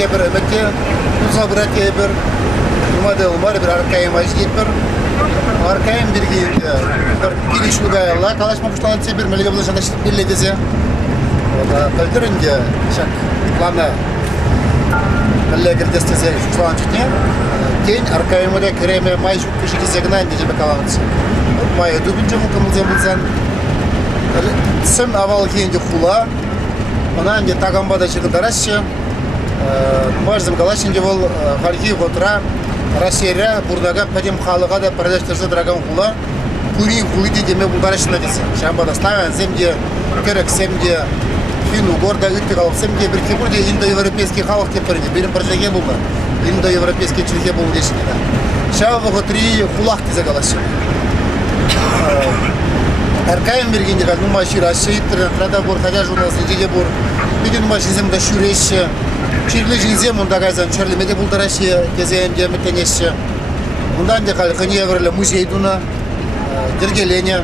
Ümmetçe bir ümmetçe musabırate bir model var bir arkaya majit bir arkaya bir girişli gayalla kalaşmamıştan etse bir melege bulaşan da şirk birle dese o da kaldırınca şak plana melege destese şu falan çıkıyor keyin arkaya moda kreme may şu kişi dizegna indi gibi kalanısı may dubince mukamılcan bulsan sim aval keyince hula ona önce takamba da çıkıp daraşı Можем галашин же был харги утра Россия бурдага пойдем халыга да продажтырса драган хула кури хуйди деме булдарышына десе. Шамбада ставен земде керек семде фину горда үтті қалып семде бір кебурде индоевропейский халық деп бірде берім бір жеге болды. Индоевропейский чилге болды дешіне да. Шабығы три хулақ дезе галашин. Әркайым бергенде қал нұма шира шейттірі қырада бұр қадя журналсын деде бұр беген нұма жеземді шүреші Чирлі жинзем, мұнда ғайзан чөрлемеде бұлдарашы, кезеемде мүттенеші. Мұндан де қал қыне еврлі музей дуна, дергелене.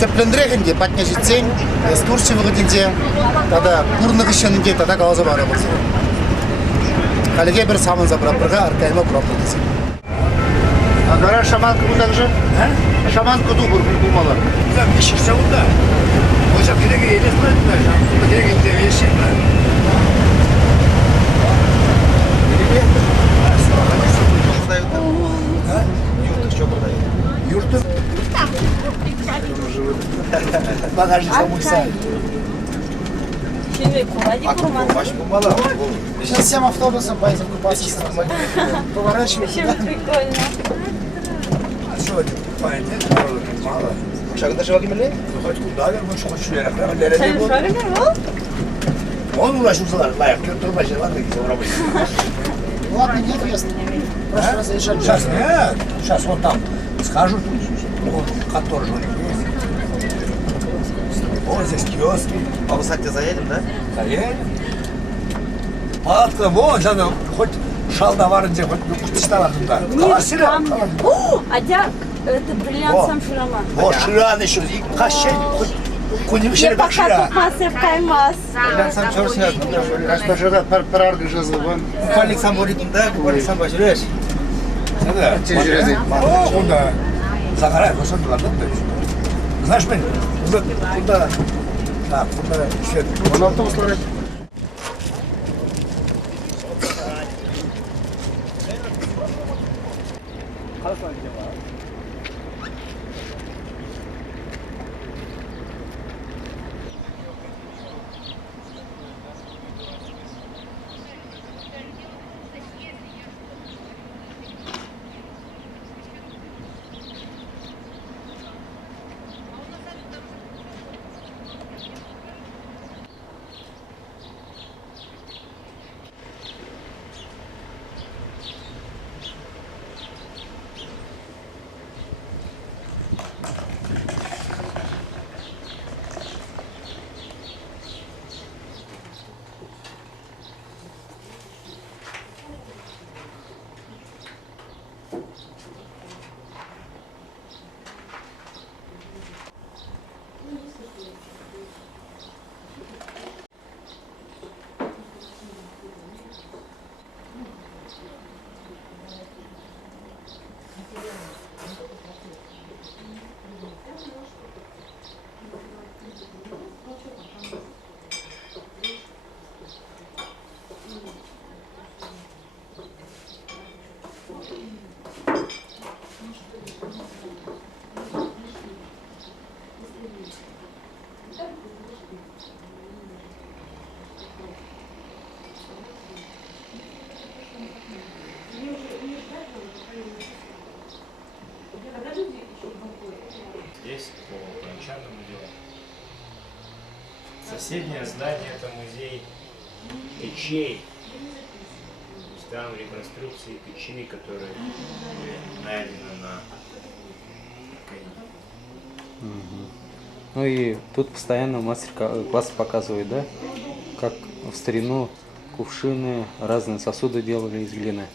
Теплендірегінде патне жетсен, стурчы вғыдінде, тада курнығы шынынде тада қалазы бары болсы. Қалеге бір самын забырап бірға аркайма құрап болдысы. Андара шаманка бұндағы жы? Шаманка ду бұр бұлмалар. Там бешік сауында. Ойса кереге елес бұрайды, кереге елес бұрайды. Юрту? Багажник самый сайт. Баш помала. Сейчас всем автобусом поедем купаться. Поворачиваем. Прикольно. А что это? Понятно, мало. Шагында жыва кемелі? Хоть куда вернусь, хоть шулер. Sen şöyle mi? Он уложился, лайк, турбачи, ладно, работает. Ладно, нет, ясно. Прошлый раз решали. Сейчас нет, сейчас вот там схожу, вот каторжник есть. Вот здесь киоски. А в Усатье заедем, да? Заедем. Палатка, вон, жаңа, хоть шалда барынca, хоть кутишта бардым да. Адя, это бриллиант сам шурама. Вот ширан еще, кашчай, хоть кунимшер Пока шира. тупасып каймас. Ben sen çörsün. Kaçta şurada per argı жазылған. Kupalik sen borydın da, kupalik sen başlıyorsun. Да. Через О, куда? Загорай, высотно, да? Знаешь, блин, куда? Так, куда свет? Он автобуслар Здесь по гончарному делу. Соседнее здание это музей печей. Там реконструкции печей, которые были найдены на Каине. Ну и тут постоянно мастер-класс показывает, да? Как в старину кувшины, разные сосуды делали из глины.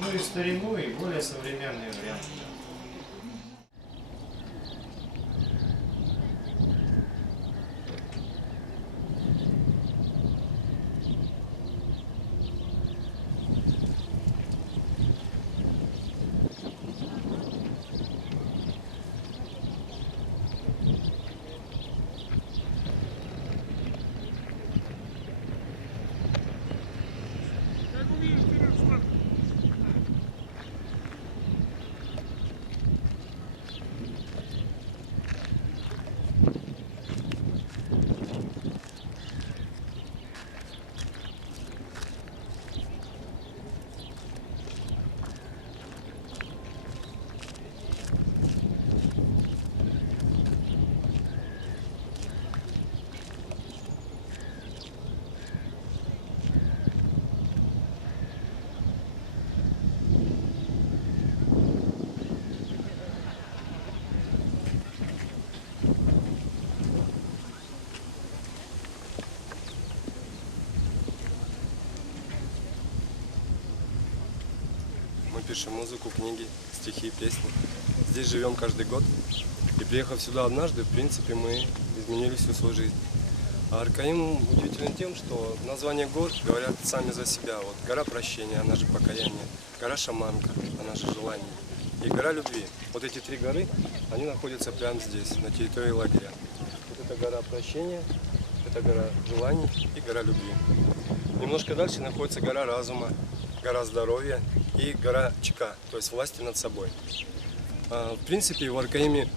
Ну и старину, и более современные варианты. пишем музыку, книги, стихи, песни. Здесь живем каждый год. И приехав сюда однажды, в принципе, мы изменили всю свою жизнь. А Аркаим удивителен тем, что названия гор говорят сами за себя. Вот гора прощения, она же покаяние, гора Шаманка, она же желание, и гора любви. Вот эти три горы, они находятся прямо здесь, на территории лагеря. Вот это гора прощения, это гора желаний и гора любви. Немножко дальше находится гора разума, гора здоровья и гора Чика, то есть власти над собой. В принципе, в Аркаиме,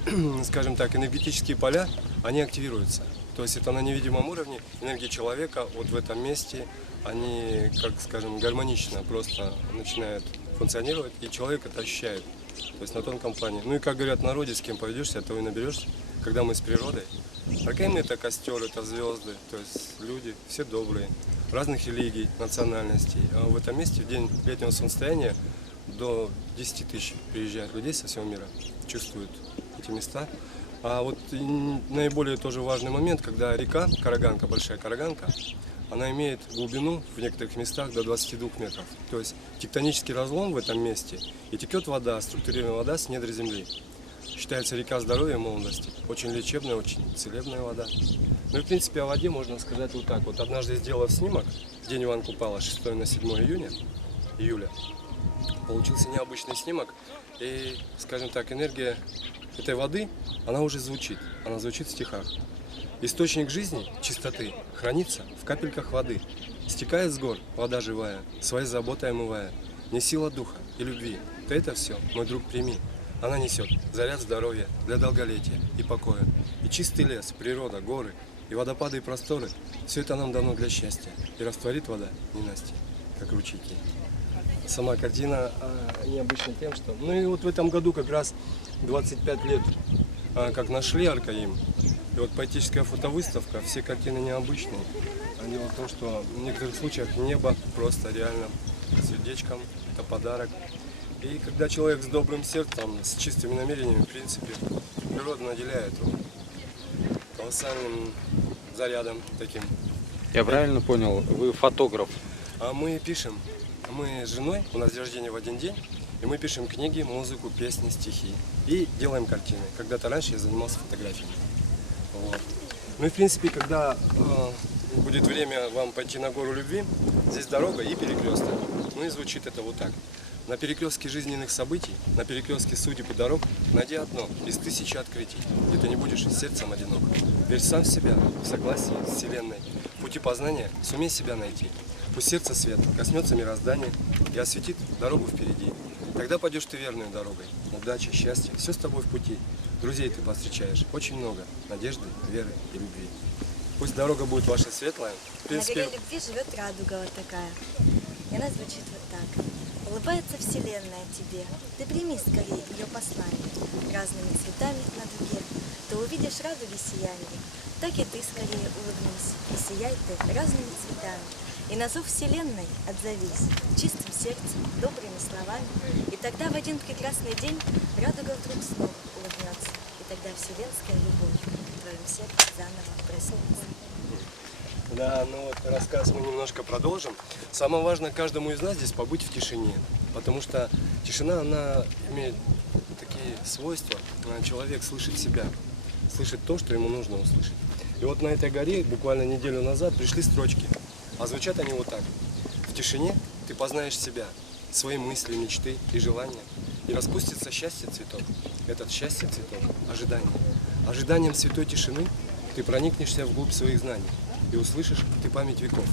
скажем так, энергетические поля, они активируются. То есть это на невидимом уровне энергии человека вот в этом месте, они, как скажем, гармонично просто начинают функционировать, и человек это ощущает. То есть на тонком плане. Ну и как говорят в народе, с кем поведешься, того и наберешься, когда мы с природой. Аркаим это костер, это звезды, то есть люди, все добрые, разных религий, национальностей. А в этом месте в день летнего солнцестояния до 10 тысяч приезжают людей со всего мира, чувствуют эти места. А вот наиболее тоже важный момент, когда река Караганка, большая Караганка, она имеет глубину в некоторых местах до 22 метров. То есть тектонический разлом в этом месте, и текет вода, структурированная вода с недр земли. Считается река здоровья и молодости. Очень лечебная, очень целебная вода. Ну и в принципе о воде можно сказать вот так. Вот однажды сделав снимок, день Иван Купала, 6 на 7 июля, получился необычный снимок. И, скажем так, энергия этой воды, она уже звучит. Она звучит в стихах. Источник жизни, чистоты, хранится в капельках воды. Стекает с гор вода живая, своей заботой омывая. Не сила духа и любви. Ты это все, мой друг, прими. Она несет заряд здоровья для долголетия и покоя. И чистый лес, природа, горы, и водопады, и просторы. Все это нам дано для счастья. И растворит вода ненастье, как ручейки. Сама картина необычна тем, что... Ну и вот в этом году как раз 25 лет, как нашли Аркаим. И вот поэтическая фотовыставка, все картины необычные. А дело в том, что в некоторых случаях небо просто реально сердечком, это подарок. И когда человек с добрым сердцем, с чистыми намерениями, в принципе, природа наделяет его колоссальным зарядом таким. Я правильно понял, вы фотограф? А мы пишем, мы с женой, у нас день рождения в один день, и мы пишем книги, музыку, песни, стихи и делаем картины. Когда-то раньше я занимался фотографией. Вот. Ну и в принципе, когда будет время вам пойти на гору любви, здесь дорога и перекресток. Ну и звучит это вот так. На перекрестке жизненных событий, на перекрестке судеб и дорог найди одно из 1000 открытий, где ты не будешь сердцем одинок. Верь сам в себя, в согласии с Вселенной. В пути познания сумей себя найти. Пусть сердце свет коснется мироздания и осветит дорогу впереди. Тогда пойдешь ты верной дорогой. Удачи, счастья, все с тобой в пути. Друзей ты повстречаешь очень много, надежды, веры и любви. Пусть дорога будет ваша светлая. В принципе... На горе любви живет радуга вот такая. И она звучит вот так. Улыбается Вселенная тебе. Ты прими скорее ее послание. Разными цветами на дуге. Ты увидишь радуги сияние. Так и ты скорее улыбнись. И сияй ты разными цветами. И на зов Вселенной отзовись. Чистым сердцем, добрыми словами. И тогда в один прекрасный день радуга вдруг снова улыбнется. И тогда вселенская любовь в твоем сердце заново проснется. Да, ну вот рассказ мы немножко продолжим. Самое важное каждому из нас здесь побыть в тишине, потому что тишина, она имеет такие свойства. Человек слышит себя, слышит то, что ему нужно услышать. И вот на этой горе буквально неделю назад пришли строчки, а звучат они вот так. В тишине ты познаешь себя, свои мысли, мечты и желания, и распустится счастье цветок. Этот счастье цветок – ожидание. Ожиданием святой тишины ты проникнешься вглубь своих знаний. И услышишь ты память веков.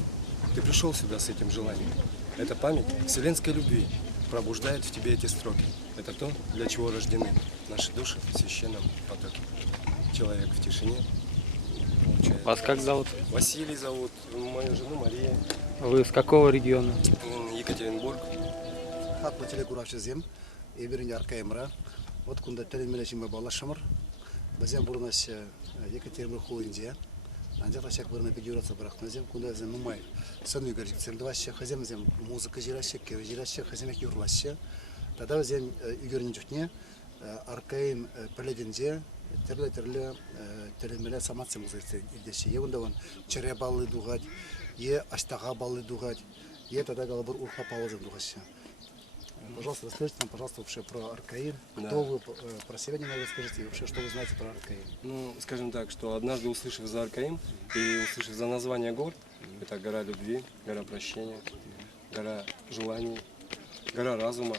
Ты пришел сюда с этим желанием. Эта память вселенской любви пробуждает в тебе эти строки. Это то, для чего рождены наши души в священном потоке. Человек в тишине получает. Вас как зовут? Василий зовут, мою жену Мария. Вы с какого региона? Екатеринбург. Хат мателе курашызем, еберин Аркаимра. Вот кунда телемелечим балашамар. Базем бурнас Екатеринбург Индия. Андята шак бұрына педюрация брахназем, куда зем нумай. Сану игорик цельдваще, хазем зем музыка жираще, кев жираще, хазем юрлаще. Тогда зем игорин чухне, Аркаим поледенде, терле телемеле саматсем музыцы идеше. Е онда он чере баллы дугать, е аштага баллы дугать, е тогда галабур урха паузем дугаще. Пожалуйста, расскажите нам, пожалуйста, вообще про Аркаим. Да. Кто вы, про себя немного расскажите, и вообще, что вы знаете про Аркаим. Ну, скажем так, что однажды, услышав за Аркаим и услышав за название гор, это гора любви, гора прощения, гора желаний, гора разума.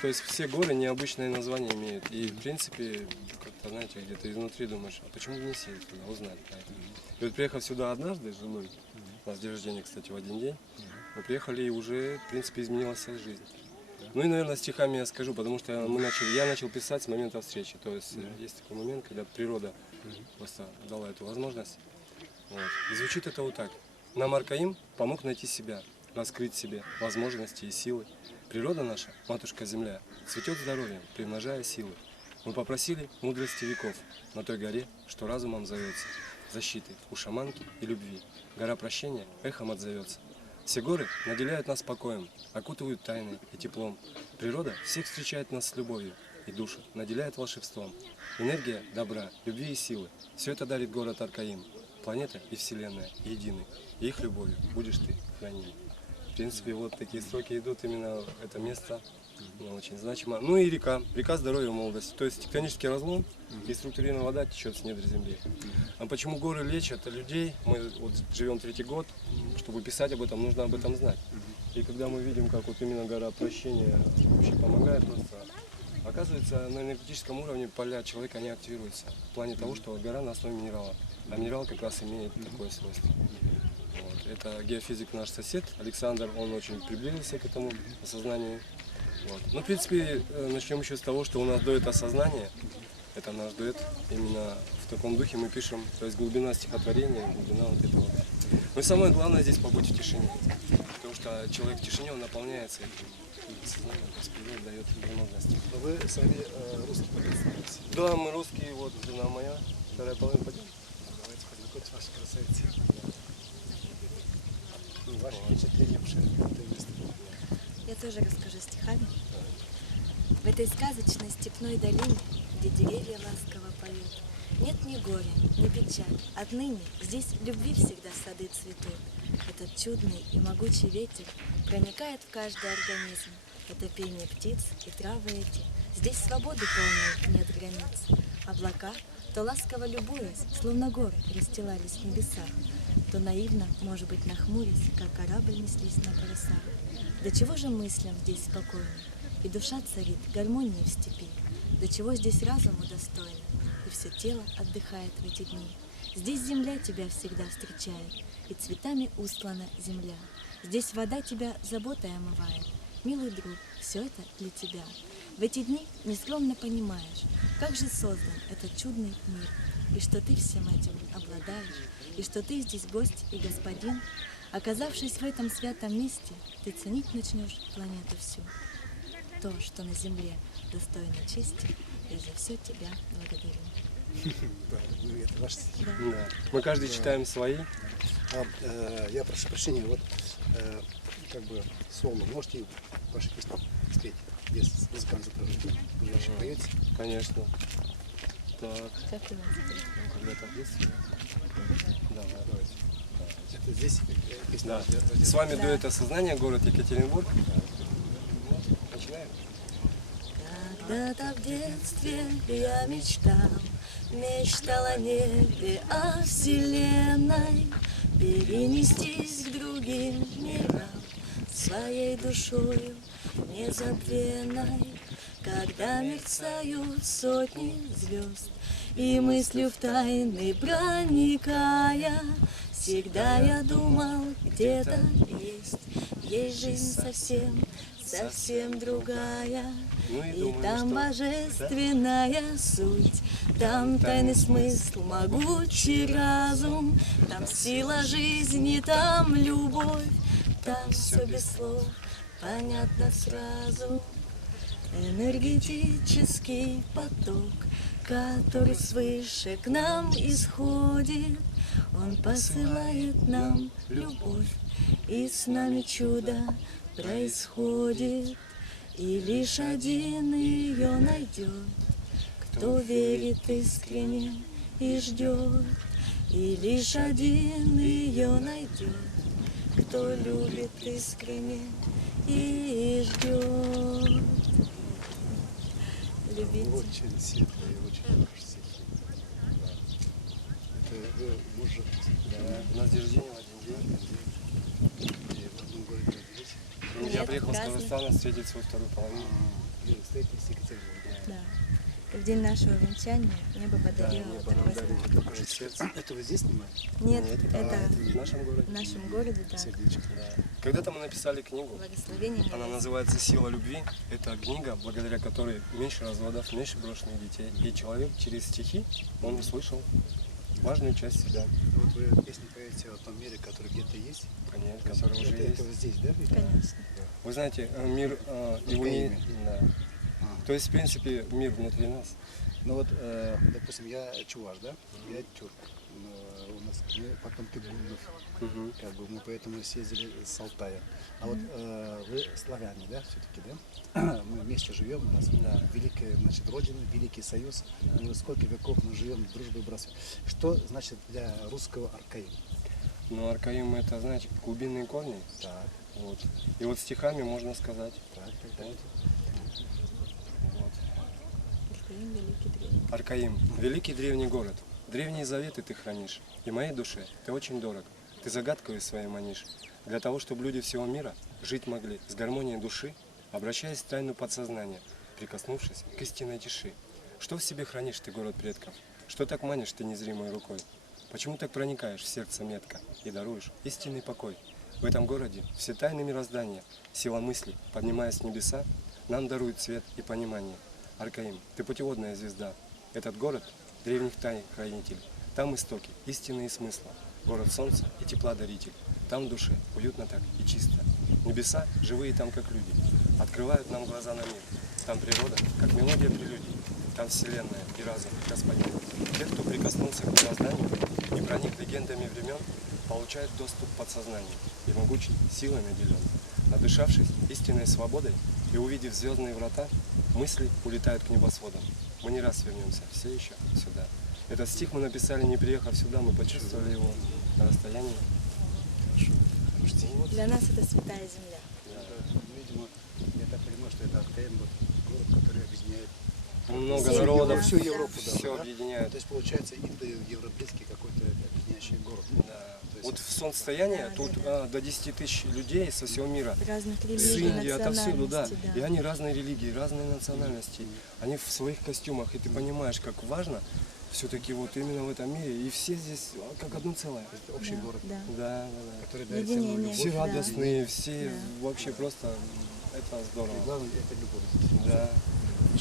То есть все горы необычное название имеют. И, в принципе, как-то, знаете, где-то изнутри думаешь, а почему бы не съездить туда, узнать про это. И вот приехав сюда однажды с женой, у нас день рождения, кстати, в один день, мы приехали и уже, в принципе, изменилась вся жизнь. Ну и, наверное, стихами я скажу, потому что я начал писать с момента встречи. То есть есть такой момент, когда природа просто дала эту возможность. Вот. И звучит это вот так. Нам Аркаим помог найти себя, раскрыть себе возможности и силы. Природа наша, матушка Земля, цветет здоровьем, примножая силы. Мы попросили мудрости веков на той горе, что разумом зовется, защиты у шаманки и любви. Гора прощения эхом отзовется. Все горы наделяют нас покоем, окутывают тайной и теплом. Природа всех встречает нас с любовью, и душу наделяет волшебством. Энергия добра, любви и силы – все это дарит город Аркаим. Планета и Вселенная едины, и их любовью будешь ты храним. В принципе, вот такие строки идут именно в это место, очень значимо. Ну и река здоровья и молодости. То есть тектонический разлом и структурированная вода течет с недр земли. А почему горы лечат людей? Мы вот живем 3-й год, чтобы писать об этом, нужно об этом знать. И когда мы видим, как вот именно гора прощения вообще помогает, просто оказывается, на энергетическом уровне поля человека не активируются. В плане того, что гора на основе минерала. А минерал как раз имеет такое свойство. Вот. Это геофизик наш сосед Александр, он очень приблизился к этому осознанию. Вот. Ну, в принципе, начнем еще с того, что у нас дуэт осознания. Это наш дуэт. Именно в таком духе мы пишем. То есть глубина стихотворения, глубина вот этого. Но и самое главное здесь побыть в тишине. Потому что человек в тишине, он наполняется этим сознанием, Господь дает возможности. Но вы сами русский подросток. Да, мы русские, вот жена моя, вторая половина, пойдем. Давайте познакомьтесь с вашей красавицей. Ну, ваши впечатления вообще от этого места. Я тоже расскажу стихами. В этой сказочной степной долине, где деревья ласково поют, нет ни горя, ни печаль. Отныне здесь любви всегда сады цветут. Этот чудный и могучий ветер проникает в каждый организм. Это пение птиц и травы эти. Здесь свободы полной нет границ. Облака, то ласково любуясь, словно горы расстилались в небесах, то наивно, может быть, нахмурясь, как корабль неслись на парусах. До чего же мыслям здесь спокойно, и душа царит гармонией в степи? До чего здесь разум удостоен, и все тело отдыхает в эти дни? Здесь земля тебя всегда встречает, и цветами устлана земля. Здесь вода тебя заботой омывает. Милый друг, все это для тебя. В эти дни нескромно понимаешь, как же создан этот чудный мир, и что ты всем этим обладаешь, и что ты здесь гость и господин. Оказавшись в этом святом месте, ты ценить начнешь планету всю. То, что на земле достойно чести, и за все тебя благодарю. Да, ну, это ваши стихи. Да. Мы каждый читаем свои. Я прошу прощения, вот как бы соло, можете ваши песни спеть без музыкального сопровождения? Вы вообще поете? Конечно. Так, Как ты называешь? когда-то в детстве. Давай. Это здесь песня? Да. С вами дуэт осознания, город Екатеринбург. Вот, начинаем. Когда-то в детстве я мечтал о небе, о вселенной, перенестись к другим мирам своей душою незабвенной. Когда мерцают сотни звезд, и мыслью в тайны проникая, всегда я думал, где-то есть жизнь совсем другая. Ну и И думаю, там что- божественная суть, там тайный смысл, могучий разум, там сила жизни, там любовь, там все без слов, понятно сразу. Энергетический поток, который свыше к нам исходит, он посылает нам любовь, и с нами чудо происходит. И лишь один ее найдет, кто верит искренне и ждет. И лишь один ее найдет, кто любит искренне и ждет. Любить. Очень светлые и очень хорошие стихи. Это вы муж У нас день рождения в один день. и в одном городе родились. Я Нет, приехал с разных. Казахстана встретить свою вторую половину. И встретились в Екатеринбурге. Да. В день нашего венчания небо подарило мне такой подарили знак. такое сердце. Это вы здесь снимаете? Нет, Нет, это в нашем городе. в нашем городе, да. Сердечко. Когда-то мы написали книгу. Благословение. Она небес. называется «Сила любви». Это книга, благодаря которой меньше разводов, меньше брошенных детей. И человек через стихи, он услышал важную часть себя, Вот вы песни поете о том мире, который где-то есть. понять, который уже Это есть. вот здесь, да? Конечно. Вы знаете, мир его не... Аркаиме. Да. То есть, в принципе, мир внутри нас. Ну вот, допустим, я чуваш, да? Я тюрк. У нас мы потом Тыгунов, Мгм. как бы мы поэтому съездили с Алтая. А вот вы славяне, да, все-таки, да? Мы вместе живем, у нас великая, значит, родина, великий союз. И вот сколько веков мы живем в дружбе и братстве. Что значит для русского Аркаим? Но Аркаим это, знаете, глубинные корни. Так, Вот. И вот стихами можно сказать. так, так, так. Вот. Аркаим великий древний. Аркаим, великий древний город. Древние заветы ты хранишь, и моей душе ты очень дорог. Ты загадкою своей манишь. Для того, чтобы люди всего мира жить могли с гармонией души, обращаясь в тайну подсознания, прикоснувшись к истинной тиши. Что в себе хранишь ты, город предков? Что так манишь ты незримой рукой? Почему так проникаешь в сердце метко и даруешь истинный покой? В этом городе все тайны мироздания, сила мысли, поднимаясь с небеса, нам дарует свет и понимание. Аркаим, ты путеводная звезда. Этот город — древних тайн хранитель. Там истоки, истинные смысла. Город солнца и тепла даритель. Там в душе уютно так и чисто. Небеса, живые там как люди, открывают нам глаза на мир. Там природа, как мелодия прелюдий. Там вселенная и разум, господин. Те, кто прикоснулся к мирозданию и проник легендами времен, получают доступ к подсознанию и могучей силой наделен. Надышавшись истинной свободой и увидев звездные врата, мысли улетают к небосводам. Мы не раз вернемся все еще сюда. Этот стих мы написали, не приехав сюда, мы почувствовали его на расстоянии. Для нас это святая земля. Видимо, я так понимаю, что это Аркаим, вот, город, который объединяет Много Всю народов, Европу. всю Европу, да, все да? объединяет. То есть получается индоевропейский какой-то объединяющий город. Да. То есть Вот в солнцестоянии Да, тут да, до 10 тысяч людей со всего мира. Разных С религий, Индии, отовсюду, да. национальностей, И они разные религии, разные национальности. Они в своих костюмах, и ты понимаешь, как важно все-таки вот именно в этом мире. И все здесь как одно целое. это общий город, Да. Да, да, да. который дает всем Единение. любовь. Все Да. радостные, все вообще просто, это И здорово. главное, это любовь здесь. Да.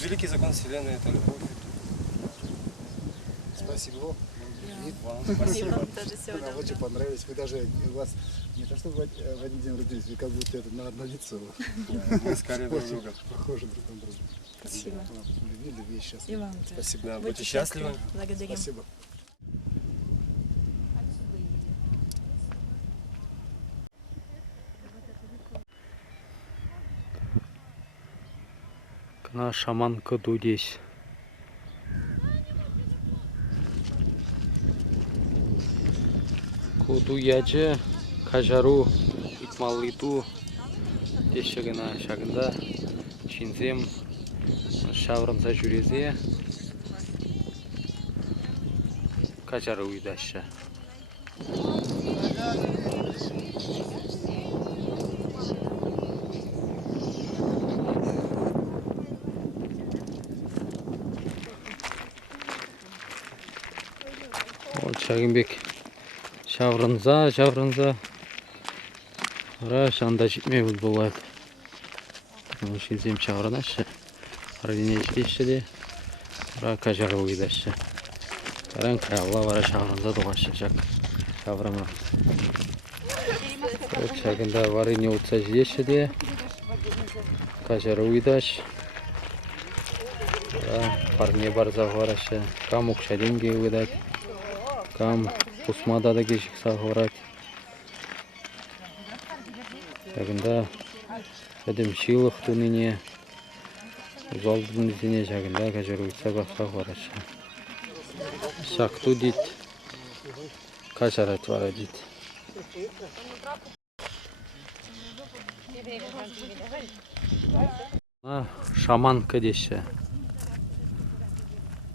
Великий закон вселенной это любовь. Спасибо вам. И Вам И спасибо. вам тоже всего нам доброго. очень понравились. Вы даже, у вас не то что в один день родились, вы как будто это на одно лицо. Да, мы скорее друг Очень друга. похожи друг на друга. Спасибо. Любви и счастья. И вам тоже. Спасибо. Да, будьте счастливы. Благодарим. Спасибо. Кына шаман кыдудесь. Куду яжы кажару икмалиту дешегена шагында чинзем шаврымса жүрезе кажару уйдашы. Шагынбек шаврынса ра шанда жетмеуіл болады. Шезем шаврынашы арыне жетеші де ра кажары ойдашы. Каран каялла бара шаврынса доғашы жак шаврыма. Шагында варыне утса жетеші де кажары ойдаш. Парне барза варашы кам укша деньги ойдать. Кам кусмада да кешік сағырат. Жагында әдім шилық түніне ұзалдың ізіне жагында кажар ұйтса бақса ғарашы. Шақту дейд, кажарат вара дейд. Шаманка деші.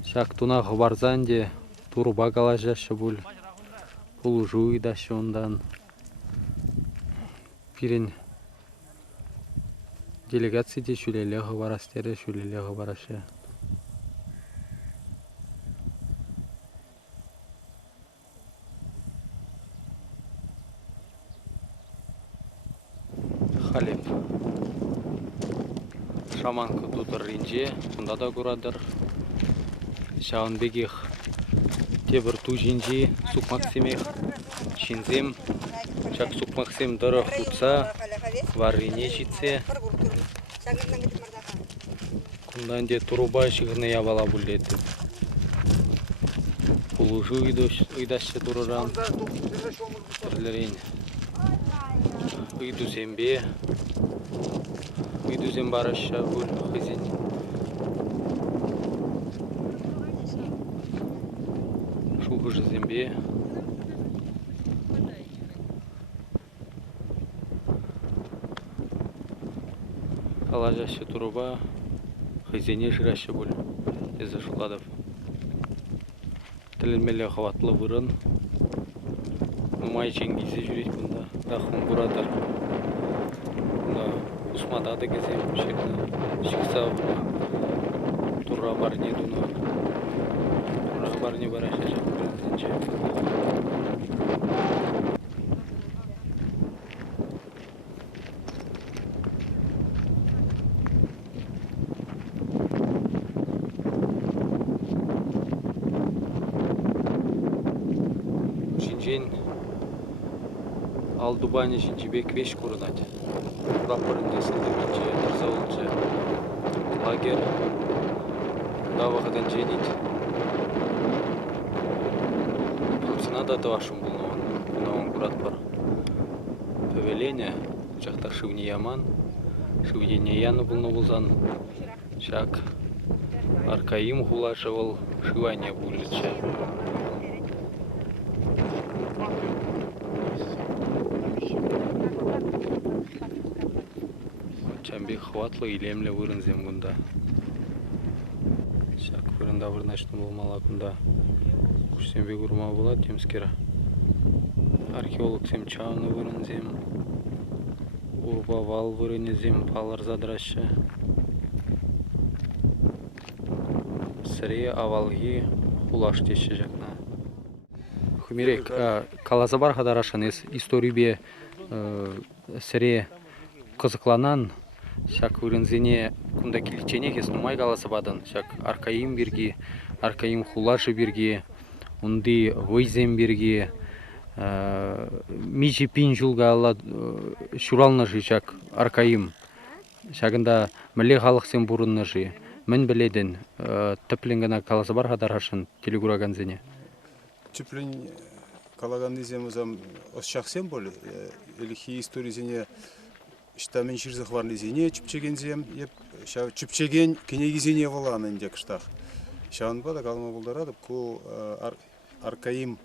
Шак туна барзанде турба калажашы бұл. Бұл жуйдашы ондан. Пирин делегацияде шүлелегі барастері, шүлелегі барашы. Халеп. Шаманка тутыр ринже, бұнда да көрадыр. Шағын бегех тебір ту жинже, сук максимех, шинзем. Шак сук максим дырық тұтса, бар рине жетсе. Күндан де тұруба шығырны ябала бұлдетіп. Бұлыжы ұйдашы тұрыран. Түрлерін. Үйдузембе. Үйдузем барыша бұл қызин. Шуғыжы зембе. Калажашы тұруба. Қызине жырашы бұл. Езі шуладып. Тілінмелі қаватлы бұрын. Мумай ченгизе жүрек бұнда. Дақын бұрадар. Бұнда ұсмадады кезем шекті. Шықса тұра бар не дуны. Тұра бар не барашы жақ бірінденше. Алдубане жинжибек веш курынать. Рапорында сылдыминче, дырзауылче. Лагер. Давагадан женить. Пылсына да тавашым булнауын. Бұнауын курат бар. Пөвеление. Жақтар шывне яман. Шывдене яны булны булзан. Шак. Аркаим хулашы ол шыване булыча. Чамбек хватлы илемле вырын земгунда. Шак вырында вырнашты болмала кунда. Кушсембек урма болады темскера. Археолог сем чауны вырын зем. Урба вал вырыне зем палар задрашы. Сыре авалги хулаш теші жақна. Хумерек, калазабар хадарашын историбе сыре қызықланан. Шак вырынзене кунда килчене кеснумай каласы бадын. Шак аркаим бирги, аркаим хулашы бирги, унды войзем бирги, мижи пин жулга алла шуралны жи шак аркаим. Шагында міле халық сен бурынны жи. Мен біледен тіпленгіна каласы бар хадарашын телегураганзене. Тіплен калаганызем өзім ос шақсен бол, елхи историзене Штамен ширзах варны зене чүпчеген зем, чүпчеген кенеги зене воланы инде кыштах. Шаан бада калма болдарадып, ку аркаим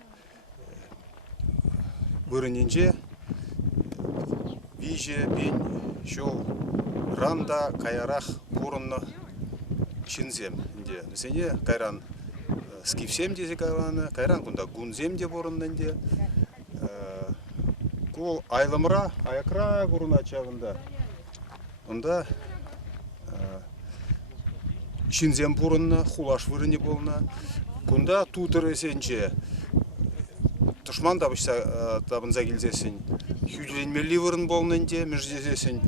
бұрыненже виже бен шол ранда каярах бурынны шинзем инде. Зене кайран скифсем дезе кайран кунда гунзем де бурынны инде. Кул айлымра, аякра гурна чагында. Онда шинзем бурынна, хулаш вырыне болна. Кунда тутыр эсенче. Тушман табышса табынза келзесін. Хүйленмелі вырын болнынде, междесесін.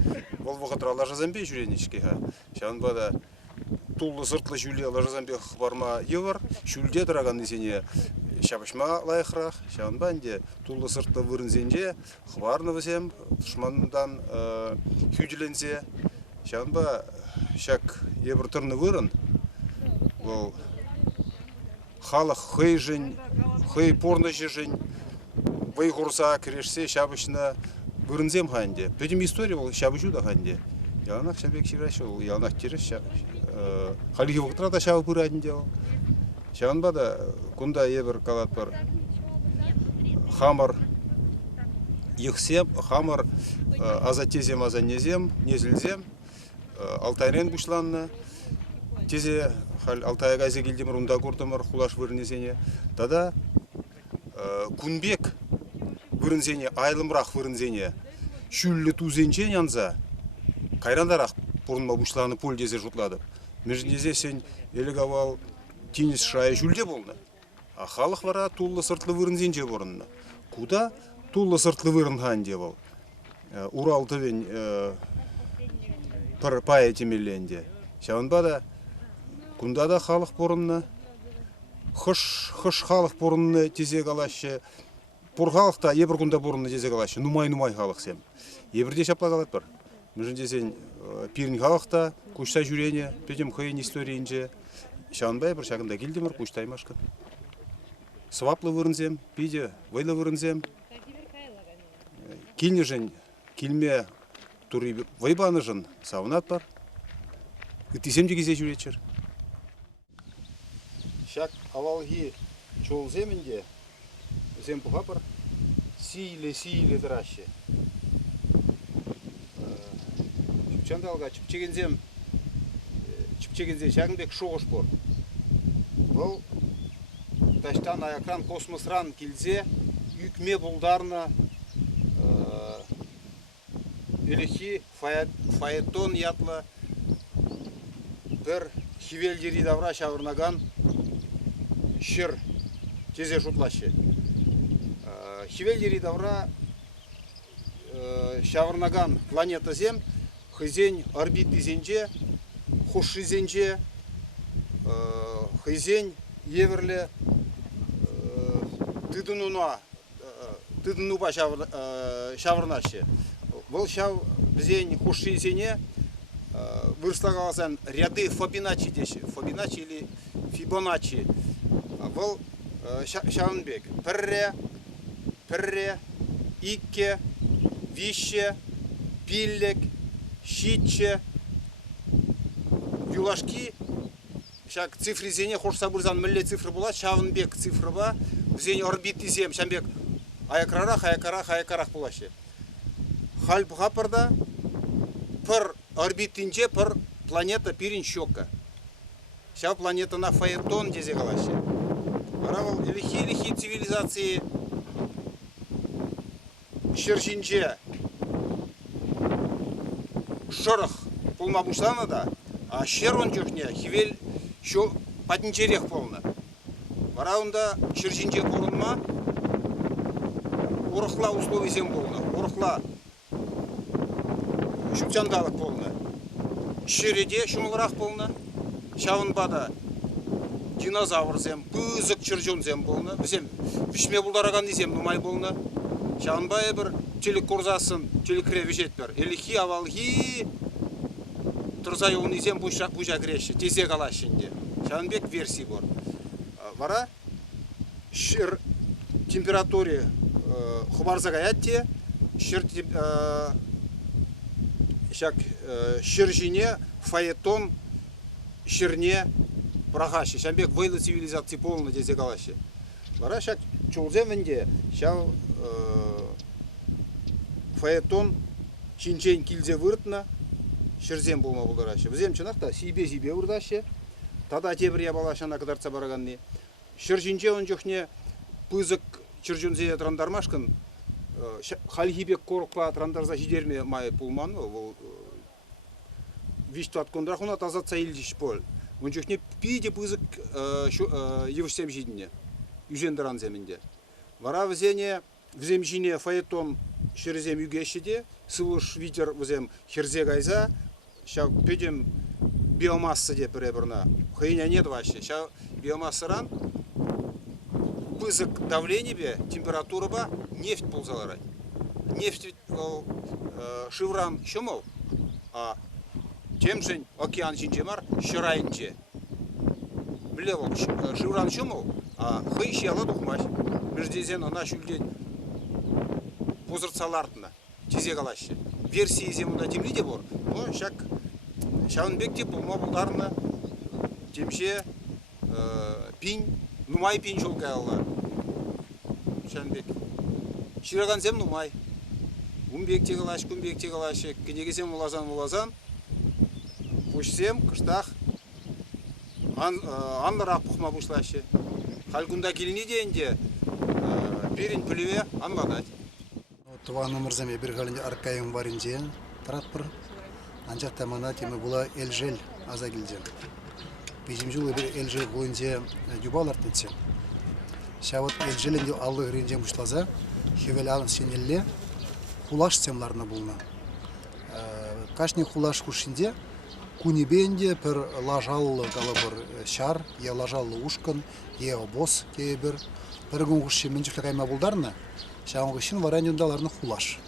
Ол вғытыр алажазамбе жүренешке. Шағын бада тулы сыртлы жүлі алажазамбе барма евар. Шүлде дыраған есене шабышма лайықрақ. Шағын банде тулы сыртлы вырынзенде хварны візем, тушмандан хүйлензе. Шағын ба шак ебір тұрны вырын. Ол халық хый жын, хый порны жын, вай құрса кірешсе шабышына вырынзем ханде. Пөдім история ол шабышу да ханде. Яланақ шабек ширашы ол, яланақ тереш халиги вақтырада шабы бұрадынде ол. Шағын бада күнда ебір қалат бар хамыр ексеп, хамыр аза тезем, аза незем, незілзем, алтайрен бұшланны, тезе Алтайға газе келдемір, ұнда көрдімір, хулаш вырынезене. Тада күнбек вырынзене, айлымрақ вырынзене, шүллі тузенче янза, қайрандарақ бұрынма бұшланы пөл дезе жұтлады. Междезе сен елік авал тенис шайы жүлде болны. А халық вара туллы сыртлы вырынзенче бұрынны. Куда туллы сыртлы вырынған де бол. Уралты вен пір пая темелленде. Шаванбада Кунда да халық бұрынны, хыш халық бұрынны тезек алашы, бұр халықта ебір күнда бұрынны тезек алашы, нумай халық сем. Ебірде шапла қалат бар. Мүжінде сен пирін халықта, күштай жүрене, петем қойын историяйынже, шағынбай бір шағында келдемір, күштай машқы. Сваплы вырынзем, пиде вайлы вырынзем. Келіне жын, келме тұры вайбаны жын сауынат бар. Үттесем де кезе жүретшір. Шак авалги чол земінде, зем бұғапыр, сейлі дырашы. Чүпчандалға чүпчегензем шағынбек шоғыш бор. Бұл таштан аякран космосран келзе, үкме бұлдарына еліхи фаэтон ятлы бір хивелдері давра шағырнаган шыр тезе жұтлашы. Хивелдері давра шағырнаган планета Зем хызен орбит изенже, хуш изенже, хызен еверлі тыдынуба шағырнашы. Бұл шав бізен хуш изене вырыстағаласан ряды Фибоначчи деші. Фибоначчи или Фибоначчи. Бұл шағынбек. Пірре, икке, вище, пиллек, щитче, юлашки. Шак цифры зене, хош сабырзан мүлле цифры болады, шағынбек цифры ба, зене орбит изем, шамбек аяқарақ болашы. Хал бұғапырда, пір орбитинже, пір планета пирин щока. Ша планета на фаэтон дезе қалашы. Аравал лихи цивилизации шыржинже шырық пулма бұшланы да, а шер он жүхне хивел шо патинчерех полны. Бараунда шыржинже полынма урықла условизем полны. Урықла шүпчандалық полны. Шереде шумылырақ полны. Шавынбада динозавр зем, пызық чыржон зем болны. Бізем вишме бұлдараған дезем нумай болны. Шавынбай бір челік құрзасын, челік кіре вешет бір. Еліхи авалхи тұрзай оны зем бұша кіреші, тезе қалашынде. Шавынбек версий бор. Вара шыр температуре хубарзаға ятте, шыржине фаэтон шырне прахаши. Шамбек вайлы цивилизации полны дезе калаши. Бара шак чулземінде шау фаэтон чинчен килзе выртна шырзем болма булдарашы. Бізем чынақта сибе вырдашы. Тада тебір ябалашана кадарца бараганны. Шыржинче он жоқне пызык чыржунзе трандармашкын. Халхибек корықпа трандарза жидерме май пулман. Вишту аткондрахуна тазатса илдиш пол. Он жоқне пиде пызык евшсем жидіне. Южендыран земінде. Вара взене вземжине фаэтон шырзем югешеде. Сылыш витер взем херзе гайза. Ща педем биомасса де перебрна. Хейня нет вообще. Ща биомассаран пызык давление бе, температура ба, нефть ползаларай. Нефть шивран шумол, а тем же океан чинчемар ширайнче. Блевол шивран шумол, а хейши ала духмаш. Междезен она шульден позырцалартна, тезе галаще. Версии земуда темлиде бор, но шак шавынбекте пулма булдарна темше пинь, нумай пинь жолкай алла. Шавынбек. Шираган зем нумай. умбекте калаш, кумбекте калаш, кенегесем улазан, пушсем, кыштах, анларақ пұқма бұшлашы. Халкунда келіне дейінде, берін пүліве анладать. Туған өмірземе бір ғалінде арқайым барынже, таратпыр. Анжақ тамана темі бұла әлжел аза келден. Бежім жылы бір әлжел бойынже юбал артынце. Шават әлжелінде аллы ғырынже мұшлаза, хевел алын сенелі хулаш семларына бұлна. Кашни хулаш күшінде, күнебенде бір лажаллы галы бір шар, е лажаллы ушкын, е обоз кей бір күн күші мінжіклі қайма бұлдарына, шағын күшін варандюндаларына хулаш.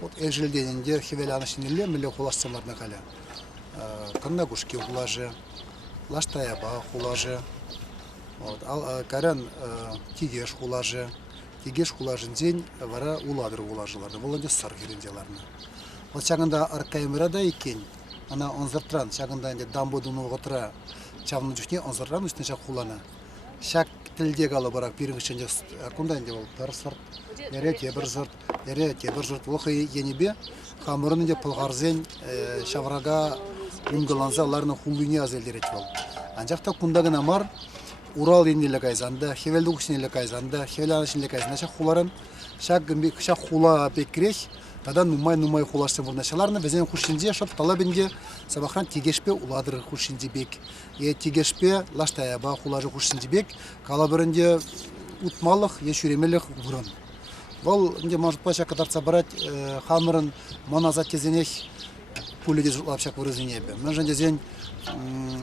Вот әлжелденінде хевел алын сенелі мүлі хулаш семларына қалі. Кынна күшке хулажы, лаштаяба хулажы, каран тигеш хулажы, тигеш хулажын день вара уладыр хулажыларды, волонде сар керенделарына. Вот шағында аркаймырада екен, ана онзыртран, шағында енді дамбодуны ғытыра, чавны жүхне онзыртран үстіне шақ хулана. Шақ тілде қалы барақ берің үшінде күнда енді ол бір сырт, ере тебір сырт, олқы енебе, қамырын де пылғарзен шаврага ұңғыланса, аларына хулыне азелдер еті бол. Анжақта күндагын амар, Урал енелі кайзанда, хевелді күшінелі кайзанда, хевел анышынелі кайзанда шақ хуларын, шақ хула беккірек, тадан нумай хулашты бұрнашаларына, бәзен күшінде шоп талабінде сабақран тегешпе уладыр күшінде бек. Тегешпе лаштаяба хулажы күшінде бек, калабырында ұтмалық, ешуремелік бұрын. Бұл, может паша кадарца барать, хамырын моназат кезенек, пуледе жұтлап шақ вырызынебе. Мен жан дезен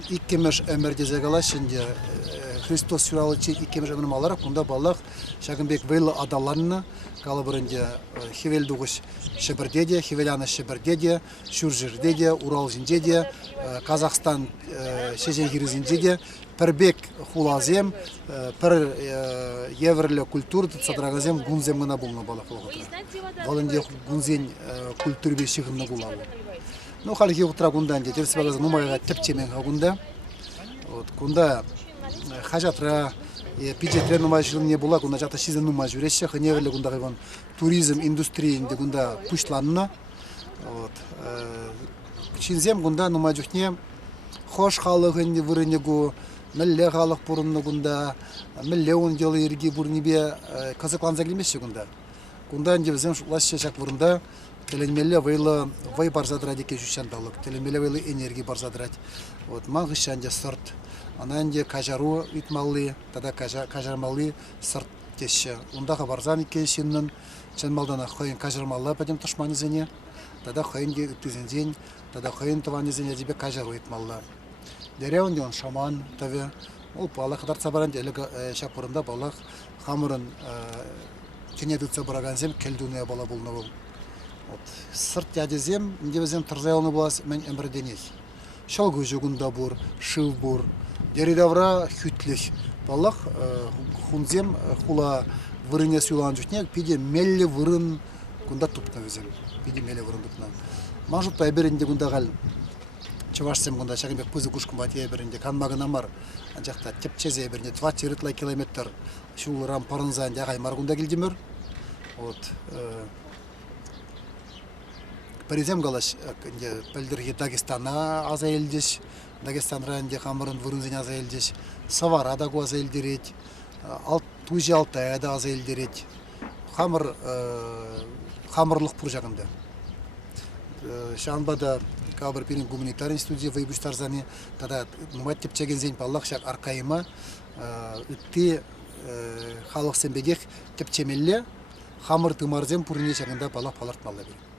иккемеш әмірде зәгалашында Христос сюралы чек иккемеш әмірім алара, күнда балақ шағынбек вейлі адаларына, калабырында хевелдуғыш шебірдеде, хевеляны шебірдеде, шүржірдеде, Урал жіндеде, Қазақстан шежен хирізіндеде, пірбек хулазем, пір еврлі культурды садрағазем гунзем ғына болна балақ олғытыра. Валынде гунзен культурбе шығынны бұлауы. Ну, халки утра гундан де, терс багаза нумайга тепчемен гунда. Вот гунда хажатра, пиджетре нумай жирын не була, гунда жата шизен нумай журеше, хневерле гунда гайван туризм индустриясында гунда пушланна. Вот чинзем гунда нумай жухне хош халыгын вырынегу, милле халык бурынны гунда, милле он жылы ирги бурнибе казакланза келмеши гунда. Гунда инде безем шулаш шак бурында Теленмеле вейлы вей барзадрать ке жущандалык, теленмеле вейлы энергия барзадрать. Вот мангышанде сорт, ананде кажару итмалли, тада кажармалли сорт теше. Ундаха барзан ке синнен, ченмалдана хойын кажармалла пойдем тушманы зене, тада хойынге үтүзен, тада хойын туваны зене тебе кажару итмалла. Дереунде он шаман таве, ол балах дарца баранде эле шапурында балах хамырын кенедутса бараганзем келдуне бала болнабыл. Сырт ядезем, индебезем тұрзайланы болас, мен әмірденек. Шалғы жүгінда бұр, шыв бұр, деридавра хүтлік. Балақ хунзем хула вырыне сюлан жүтнек, пиде мелі вырын күнда тұпна өзем. Пиде мелі вырын тұпна. Мажут пайберінде күнда ғал. Чывашсем күнда шағынбек пызы күшкін баты әберінде, канмағына мар. Анжақта тепчезе әберінде 20 километр шулырам парынзан жағай мар күнда келдемір. Паризем галаш, пәлдерге Дагестана аза елдеш, Дагестан районде хамырын вырынзен аза елдеш, Саварада аза елдерет, Тужи Алтайда аза елдерет, хамырлық пұр жағында. Шанбада кабыр перин гуманитарный студия вайбуштарзаны, тада нумат тепчеген зен паллах шақ арқайыма, үтті халық сенбегек тепчемелле, хамыр тымарзен пұрыне жағында балақ палартмалла береді.